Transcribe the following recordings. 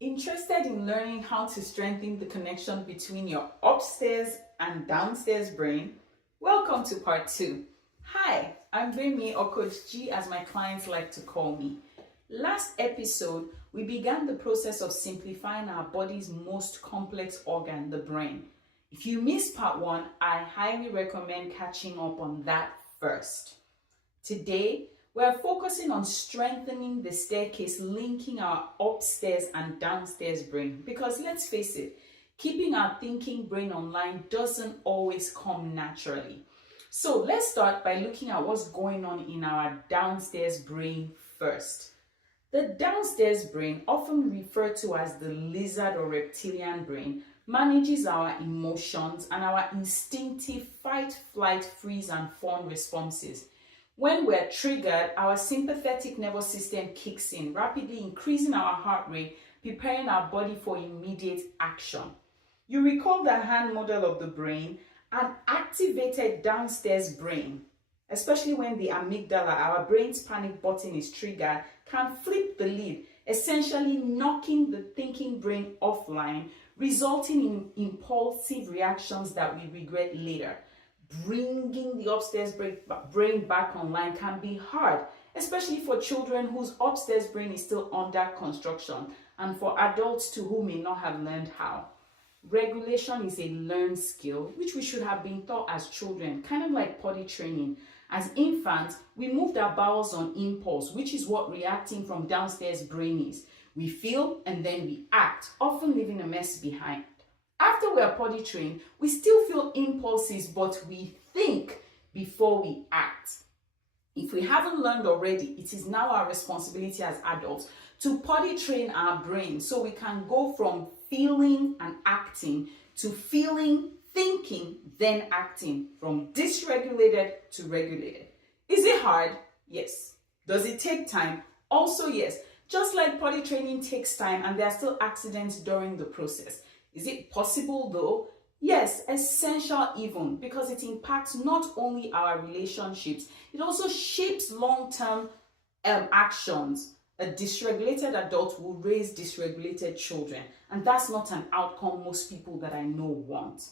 Interested in learning how to strengthen the connection between your upstairs and downstairs brain? Welcome to part 2. Hi, I'm Gbemi, or Coach G as my clients like to call me. Last episode, we began the process of simplifying our body's most complex organ, the brain. If you missed part 1, I highly recommend catching up on that first. Today, we're focusing on strengthening the staircase linking our upstairs and downstairs brain, because let's face it, keeping our thinking brain online doesn't always come naturally. So let's start by looking at what's going on in our downstairs brain first. The downstairs brain, often referred to as the lizard or reptilian brain, manages our emotions and our instinctive fight, flight, freeze, and fawn responses. When we're triggered, our sympathetic nervous system kicks in, rapidly increasing our heart rate, preparing our body for immediate action. You recall the hand model of the brain. An activated downstairs brain, especially when the amygdala, our brain's panic button, is triggered, can flip the lid, essentially knocking the thinking brain offline, resulting in impulsive reactions that we regret later. Bringing the upstairs brain back online can be hard, especially for children whose upstairs brain is still under construction, and for adults too who may not have learned how. Regulation is a learned skill which we should have been taught as children, kind of like potty training. As infants, we moved our bowels on impulse, which is what reacting from downstairs brain is. We feel and then we act, often leaving a mess behind. After we are potty trained, we still feel impulses, but we think before we act. If we haven't learned already, it is now our responsibility as adults to potty train our brain so we can go from feeling and acting to feeling, thinking, then acting, from dysregulated to regulated. Is it hard? Yes. Does it take time? Also yes. Just like potty training takes time and there are still accidents during the process. Is it possible though? Yes, essential even, because it impacts not only our relationships, it also shapes long-term actions. A dysregulated adult will raise dysregulated children, and that's not an outcome most people that I know want.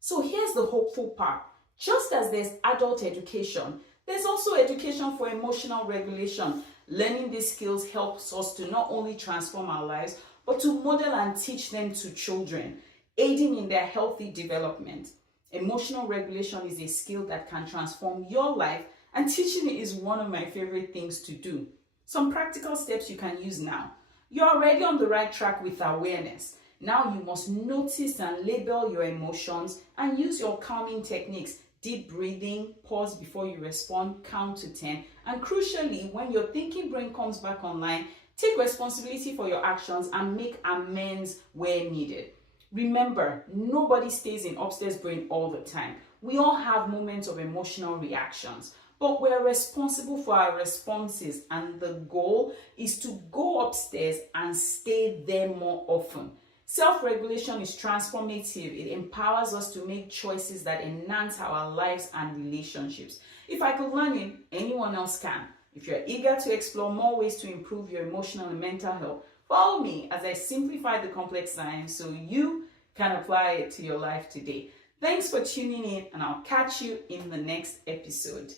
So here's the hopeful part. Just as there's adult education, there's also education for emotional regulation. Learning these skills helps us to not only transform our lives, but to model and teach them to children, aiding in their healthy development. Emotional regulation is a skill that can transform your life, and teaching it is one of my favorite things to do. Some practical steps you can use now. You're already on the right track with awareness. Now you must notice and label your emotions and use your calming techniques. Deep breathing, pause before you respond, count to 10. And crucially, when your thinking brain comes back online, take responsibility for your actions and make amends where needed. Remember, nobody stays in upstairs brain all the time. We all have moments of emotional reactions, but we're responsible for our responses, and the goal is to go upstairs and stay there more often. Self-regulation is transformative. It empowers us to make choices that enhance our lives and relationships. If I could learn it, anyone else can. If you're eager to explore more ways to improve your emotional and mental health, follow me as I simplify the complex science so you can apply it to your life today. Thanks for tuning in, and I'll catch you in the next episode.